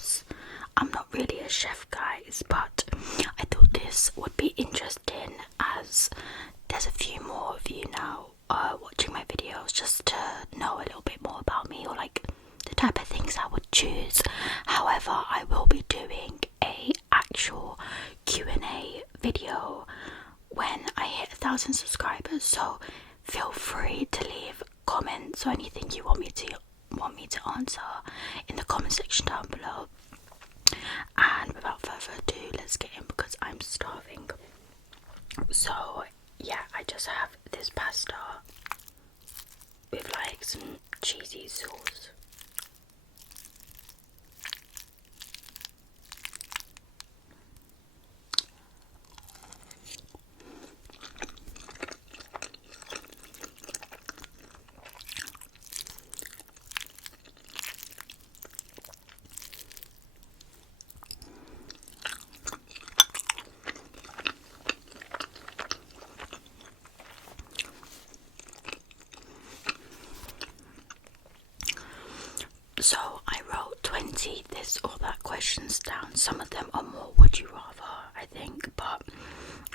course, I'm not really a chef, guys, but I thought this would be interesting as there's a few more of you now watching my videos just to know a little bit more about me, or like the type of things I would choose. However, I will be doing a actual Q&A video when I hit 1,000 subscribers, so feel free to leave comments or anything you want me to answer in the comment section down below. And without further ado, let's get in because I'm starving. So yeah, I just have this pasta with like some cheesy sauce. So I wrote 20 this or that questions down. Some of them are more would you rather, I think, but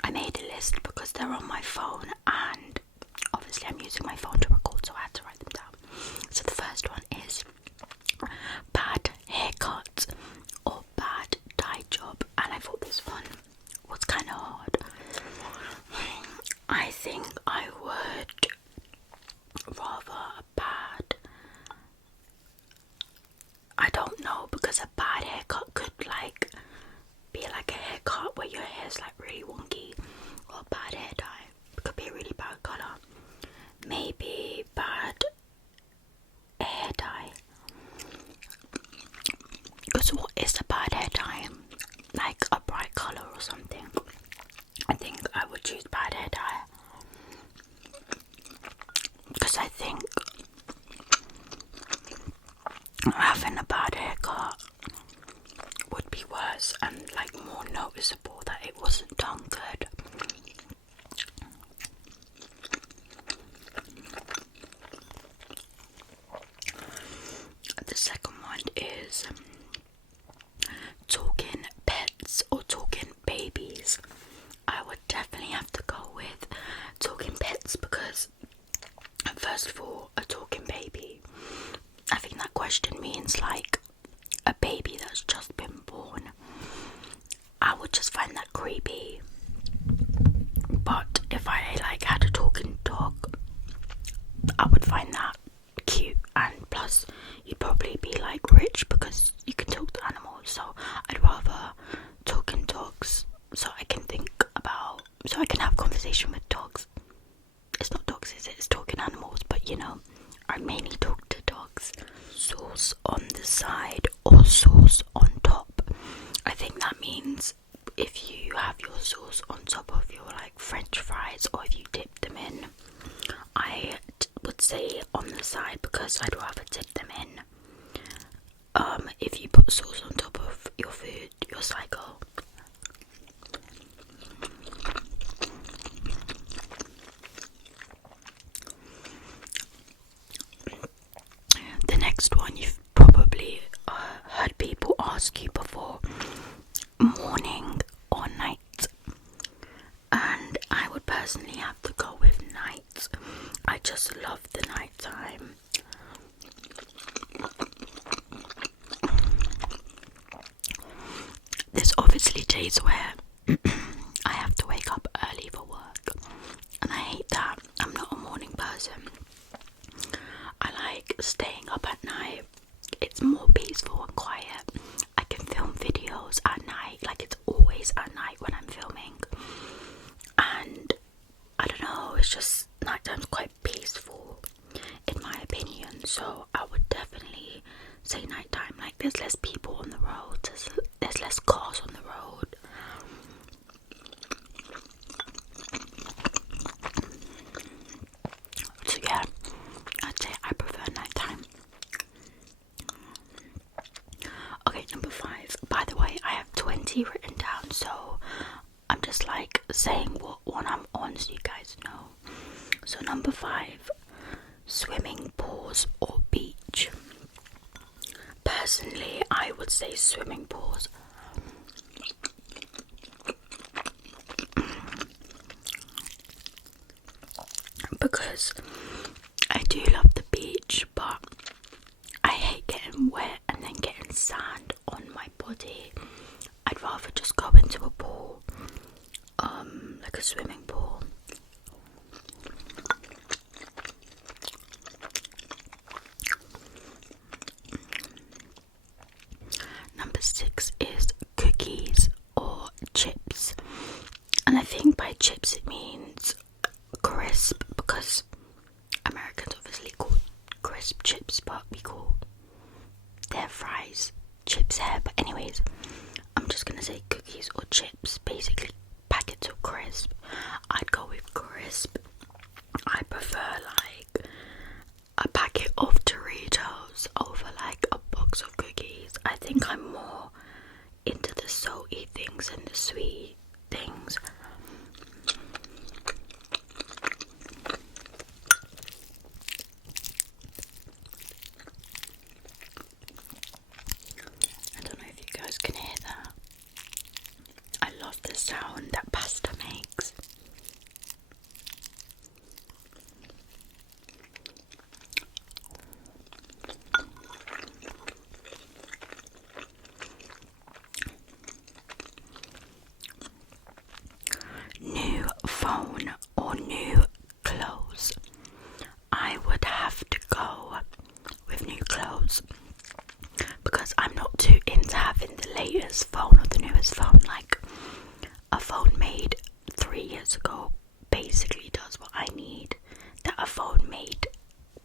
I made a list because they're on my phone, and obviously I'm using my phone to record, so I had to write them down. So the first one is bad haircut or bad dye job, and I thought this one was kind of hard. I think I would rather a bad, I don't know, because a bad haircut could like be like a haircut where your hair's like really wonky, or a bad hair dye could be a really bad colour. Maybe bad hair dye, because what is a bad hair dye? Like a bright colour or something. I think I would choose bad hair dye, because I think having a bad haircut would be worse and like more noticeable that it wasn't done good. The second one is talking pets or talking babies. I would definitely have to go with talking pets because, first of all, a talking baby, I think that question means like a baby that's just been born. I would just find that creepy. But if I like had a talking dog, I would find that cute, and plus you'd probably be like rich because you can talk to animals. So I'd rather talking dogs, so I can have conversation with dogs. It's not dogs, is it? It's talking animals, but you know, I mainly talk to dogs. Sauce on the side or sauce on top. I think that means if you have your sauce on top of your like French fries, or if you dip them in, I would say on the side because I'd rather dip them in. If you put sauce on top of your food, you're psycho. The next one you've probably heard people ask you before, morning or night, and I would personally have to go with night. I just love the night time. There's obviously days where I have to wake up early for work, and I hate that. I'm not a morning person. I like staying up at night. It's more peaceful and quiet. I can film videos at night, like it's always at night when I'm filming. And I don't know, it's just nighttime's quite peaceful in my opinion. So I would definitely say nighttime. Like there's less people on the road, there's less cars on the road. So yeah, I'd say I prefer nighttime. Okay, number 5. By the way, I have 20 written down, so I'm just like saying what one I'm on so you guys know. So number 5, swimming pools or beach. Personally, I would say swimming pools. Because I do love the beach, but I hate getting wet and then getting sand on my body. I'd rather just go into a pool, like a swimming pool. Number 6 is cookies or chips. And I think by chips it means crisp, because Americans obviously call crisp chips, but we call their fries chips here. But anyways, I'm just gonna say cookies or chips, basically packets of crisp. I'd go with crisp. I prefer like a packet of Doritos over like a box of cookies. I think I'm more into the salty things and the sweet things. I don't know if you guys can hear that. I love the sound that pasta makes. New phone or new clothes? I would have to go with new clothes, because I'm not too into having the latest phone or the newest phone. Like, a phone made 3 years ago basically does what I need that a phone made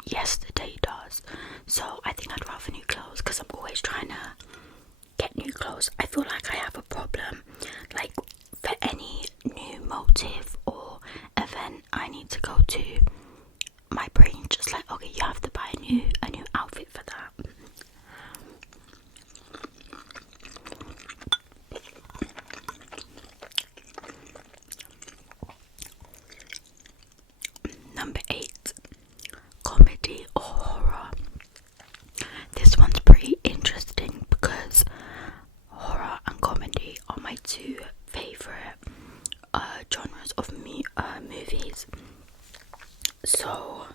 yesterday does. So I think I'd rather new clothes, because I'm always trying to get new clothes. I feel like I have a problem, like for any new motive or event I need to go to, my brain just like, okay, you have to buy a new outfit for that. Number 8, comedy or horror. This one's pretty interesting because horror and comedy are my two favourite genres of movies. So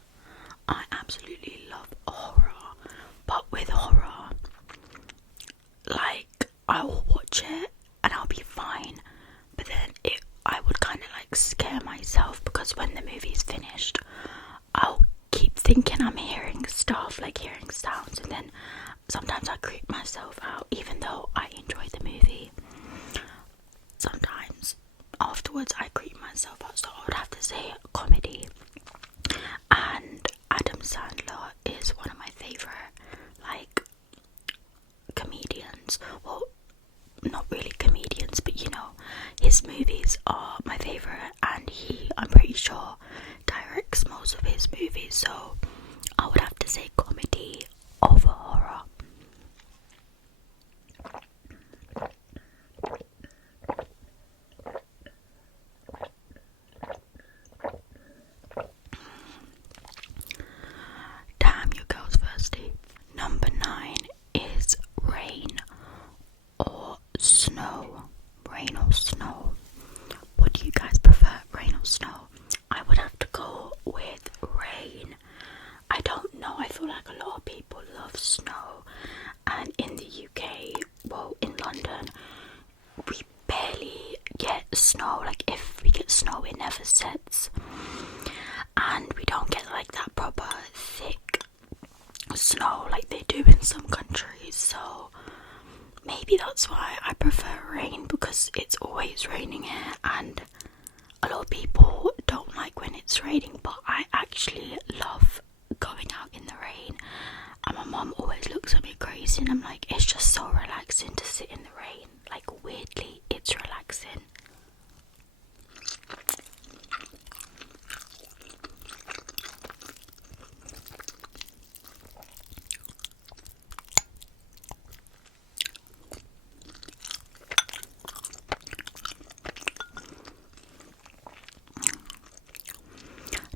I absolutely love horror, but with horror, like, I will watch it and I'll be fine, but then I would kind of like scare myself, because when the movie's finished, I'll keep thinking I'm hearing stuff, like hearing sounds, and then sometimes I creep myself out even though I enjoy the movie. Sometimes afterwards I creep myself out, so I would have to say comedy. And Adam Sandler is one of my favourite like comedians. Well, not really comedians, but you know, his movies are my favourite, and I'm pretty sure directs most of his movies, so I would have to say comedy over horror. Damn, your girl's thirsty. Number 9 is rain or snow. Rain or snow. What do you guys prefer, rain or snow? I would have to go with rain. I don't know, I feel like a lot of people love snow, and in the UK, well, in London, we barely get snow. Like, if we get snow, it never sets, and we don't get like that proper thick snow like they do in some countries. So maybe that's why I prefer rain, because it's always raining here, and a lot of people don't like when it's raining, but I actually love going out in the rain. And my mum always looks at me crazy, and I'm like, it's just so relaxing to sit in the rain. Like, weirdly, it's relaxing.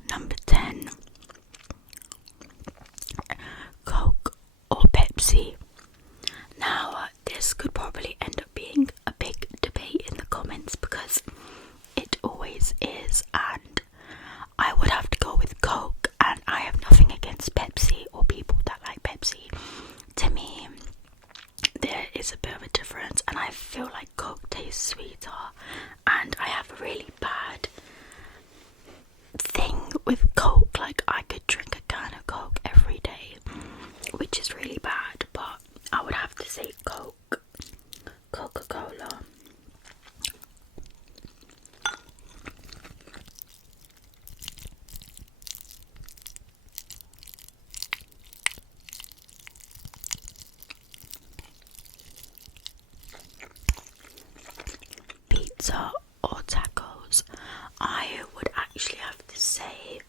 Number 10, Coke or Pepsi. Now, would probably end up being a big debate in the comments, because it always is, and I would have to go with Coke, and I have nothing against Pepsi or people that like Pepsi. To me, there is a bit of a difference, and I feel like Coke tastes sweeter, and I have a really bad thing with Coke. Like, I could drink a can of Coke every day, which is really bad, but I would have to say Coke. Coca-Cola. Pizza or tacos? I would actually have to say,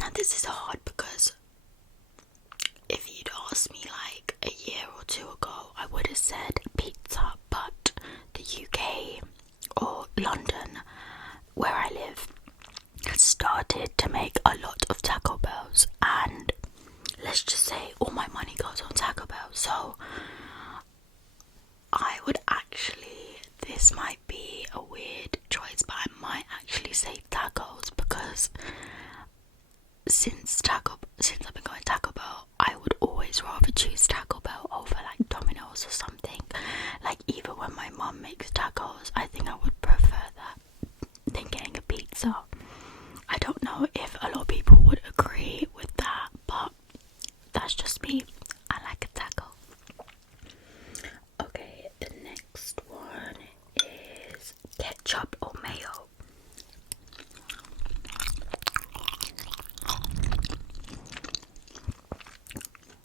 now this is hard, because if you'd asked me like a year or two ago, I would have said pizza, but the UK or London, where I live, has started to make a lot of Taco Bells, and let's just say all my money goes on Taco Bell. So I would actually, this might be a weird choice, but I might actually say tacos, because since I've been going Taco Bell, I would always rather choose Taco Bell over like Domino's or something. Like, even when my mum makes tacos, I think I would prefer that than getting a pizza. I don't know if a lot of people would agree with that, but that's just me. I like a taco. Okay, the next one is ketchup or mayo.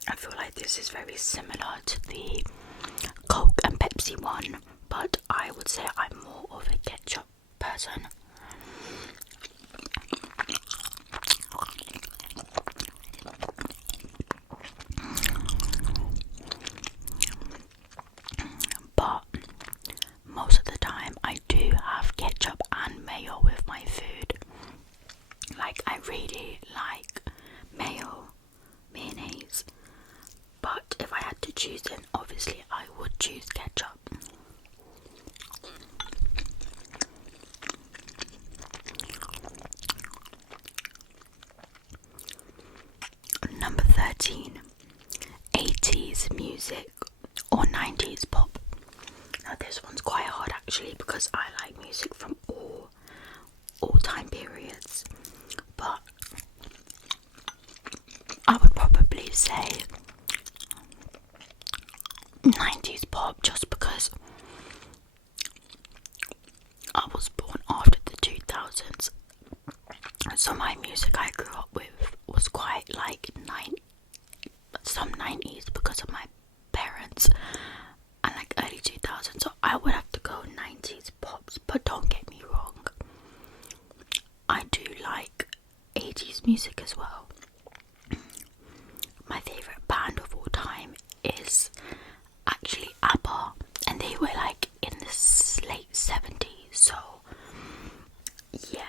I feel like this is very similar to the Coke and Pepsi one, but I would say I'm more of a ketchup person. But most of the time I do have ketchup and mayo with my food. Like, I really like mayonnaise. But if I had to choose, then obviously I would choose ketchup. Number 13. 80s music or 90s pop. Now this one's quite hard actually, because I like music from all time periods. But I would probably say 90s pop, just because I was born after the 2000s, so my music I grew up with was quite like some 90s because of my parents, and like early 2000s, so I would have to go 90s pops. But don't get me wrong, I do like 80s music as well. My favourite band of all time is actually ABBA, and they were like in the late 70s, so yeah.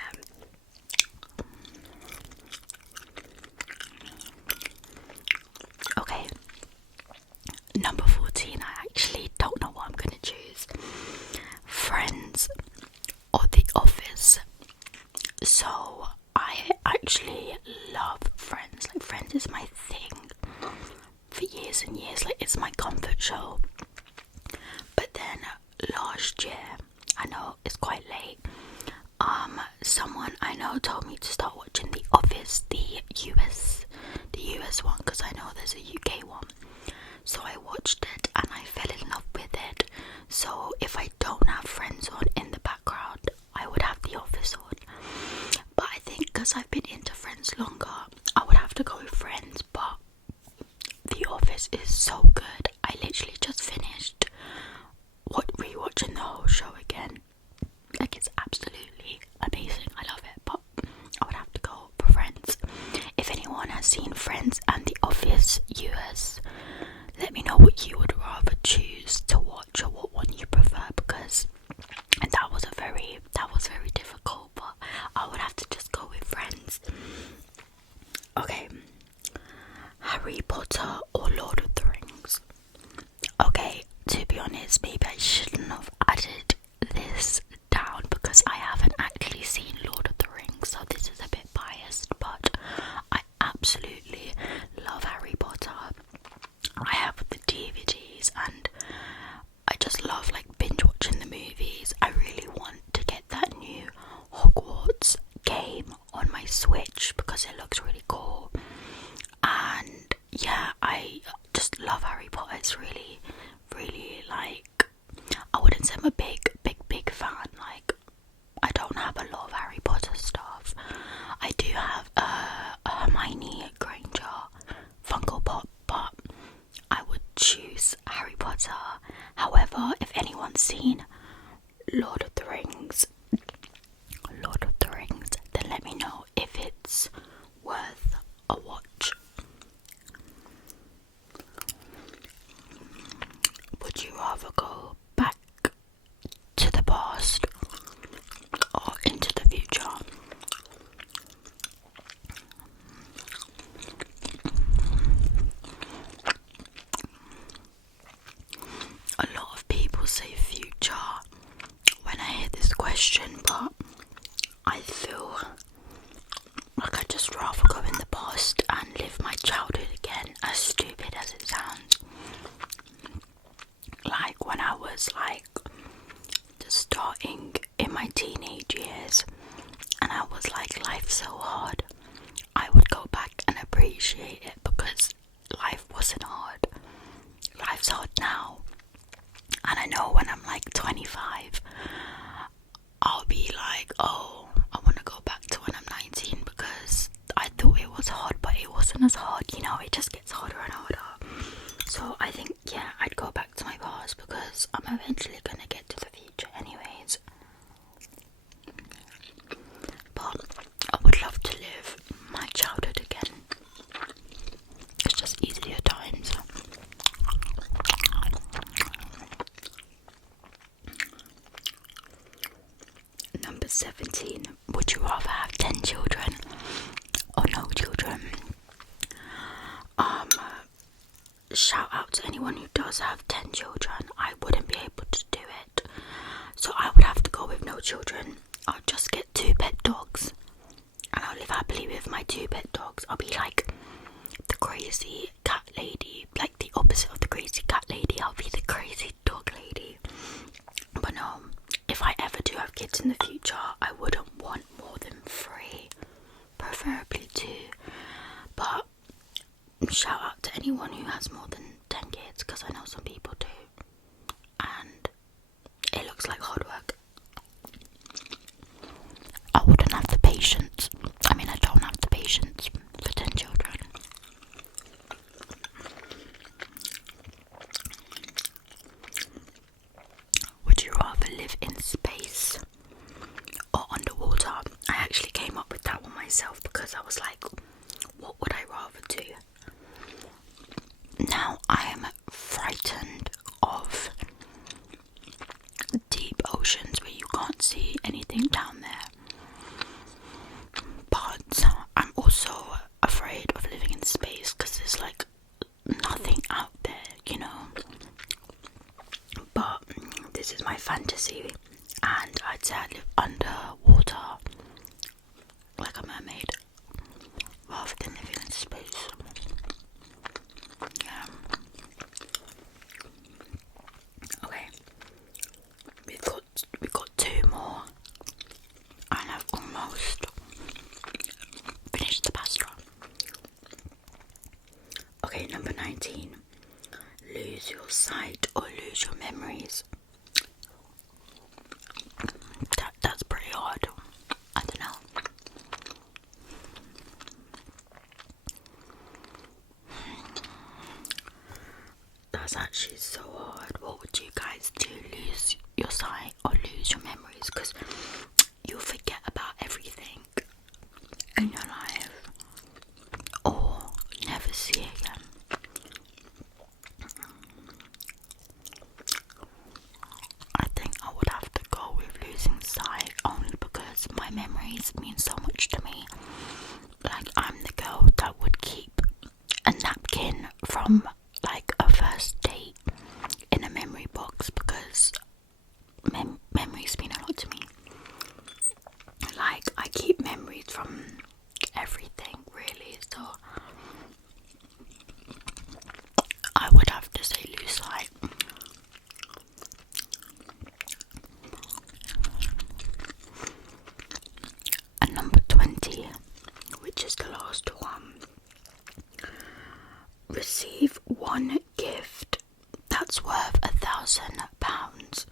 Okay, number 14, I actually don't know what I'm gonna choose. Friends or The Office. So I actually love Friends. Like, Friends is my thing for years and years. Like, it's my comfort show. But then last year, I know it's quite late, someone I know told me to start watching The Office, the US one, because I know there's a UK one. So I watched it and I fell in love with it. So if I don't have Friends on in the background, I would have The Office on. But I think because I've been into Friends longer, I would have to go with Friends. But The Office is so good. I literally just finished rewatching the whole show again. Like, it's absolutely amazing. I love it. But I would have to go for Friends. If anyone has seen Friends and The Office US, let me know what you would rather choose to watch or what one you prefer, because guys, maybe I shouldn't have added this down because I haven't actually seen Lord of the Rings, so this is a bit biased, but I absolutely love Harry Potter. I have the DVDs and I just love like binge watching the movies. I really want to get that new Hogwarts game on my Switch because it looks really cool. And yeah, I just love Harry Potter. It's really, really like, I wouldn't say I'm a big fan. Like, I don't have a lot of Harry Potter stuff. I do have a Hermione Granger Funko Pop, but I would choose Harry Potter. However, if anyone's seen Lord of the Rings, then let me know if it's worth a watch. Would you rather go back to the past or into the future? A lot of people say future when I hear this question, but I feel like I'd just rather go in the past and live my childhood again, as stupid as it sounds. Like when I was like just starting in my teenage years and I was like, life's so hard, I would go back and appreciate it because life wasn't hard. Life's hard now. And I know when I'm like 25, I'll be like, oh, I want to go back to when I'm 19 because I thought it was hard, but it wasn't as hard, you know, it just gets harder and harder. So I think, yeah, I'd go back to my past because I'm eventually going to get to the future anyways. But I would love to live my childhood again. It's just easier times. Number 17. Would you rather have 10 children or no children? Shout out to anyone who does have 10 children. I wouldn't be able to do it, so I would have to go with no children. I'll just get 2 pet dogs and I'll live happily with my 2 pet dogs. I'll be like the crazy cat lady, like the opposite of the crazy cat lady. I'll be the crazy dog lady. But no, if I ever do have kids in the future, I wouldn't want more than 3, preferably 2. But shout out to anyone who has more than 10 kids because I know some people do and it looks like hard work. I wouldn't have the patience. I mean, I don't have the patience for 10 children. Would you rather live in space or underwater? I actually came up with that one myself because I was like, what would I rather do? Now, I am frightened of deep oceans where you can't see anything down there. But I'm also afraid of living in space because there's like nothing out there, you know. But this is my fantasy and I'd say I'd live underwater like a mermaid rather than living in space. Yeah. Okay. We've got 2 more and I've almost finished the pasta. Okay, number 19. Lose your sight or lose your memories. That's pretty hard. I don't know. That's actually so hard. What would you guys do? Lose your sight or lose your memories? Because you'll forget about everything in your life or never see again. I think I would have to go with losing sight only because my memories mean so much to me. Like, I'm the girl that would keep a napkin from like a first date in a memory box £1,000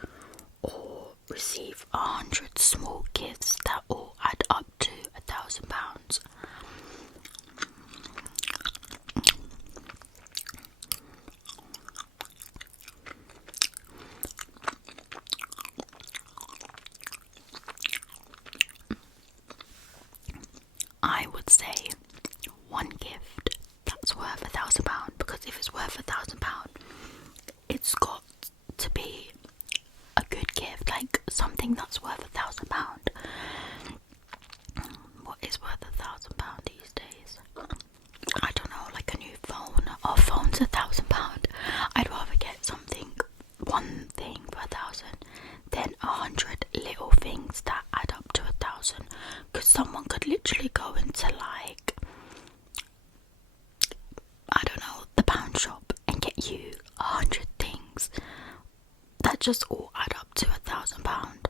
or receive 100 small gifts that all add up to £1,000. I would say one gift that's worth £1,000, because if it's worth £1,000, it's got to be a good gift, like something that's worth £1,000. What is worth £1,000 these days? I don't know, like a new phone. Our phone's £1,000. I'd rather get something, one thing for 1,000 than 100 little things that add up to 1,000. Because someone could literally go into, like, I don't know, the pound shop and get you 100 things that just all add up to £1,000.